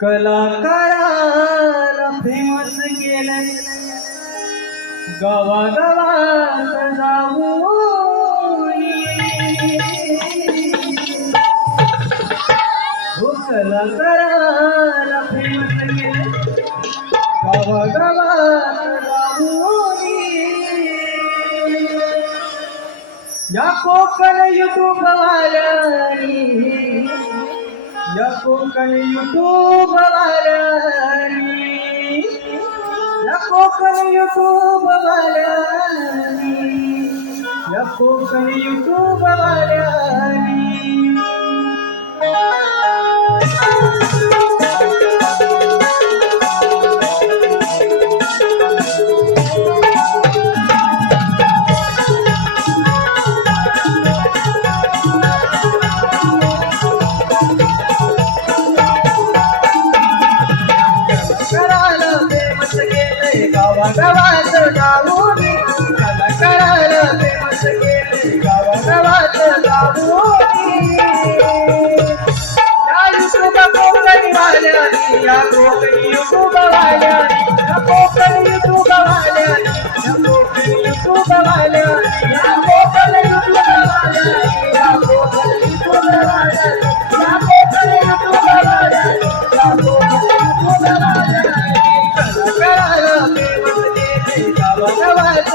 कलाकाराला फेमस केलं गावागावात जाऊ हो कलाकाराला फेमस केलं गावागावात जाऊन या. कोकण युटूब वाल्यानी या कोकण युट्यूब वाल्यानी या कोकण युट्यूब वाल्यानी या कोकण युट्यूब वाल्यानी Wanda was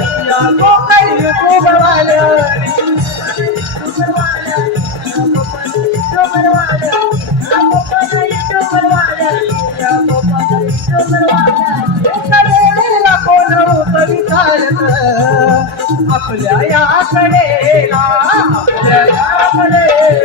आपल्या या कोकण आपल्या याकडेला. आपल्या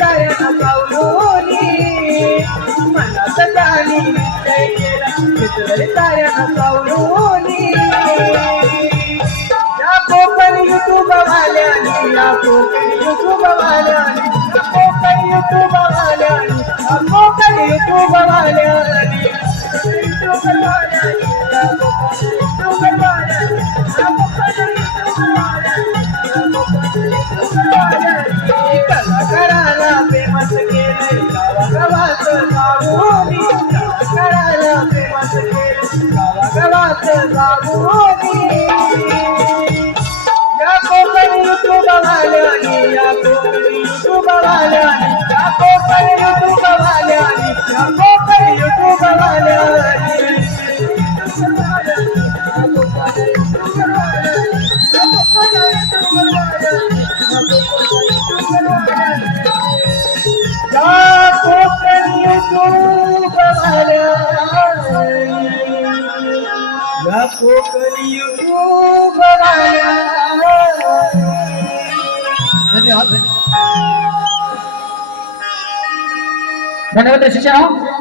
घेतलंय दाऱ्यानं पावलोनी मनात त्यानी निश्चय केला घेतलंय दाऱ्यानं पावलोनी या कोकण युट्यूब वाल्यानी या कोकण युट्यूब वाल्यानी कोकण युट्यूब वाल्यानी कोकण युट्यूब वाल्यानी युट्यूब वाल्यानी धन्यवाद. धन्यवाद शिक्षण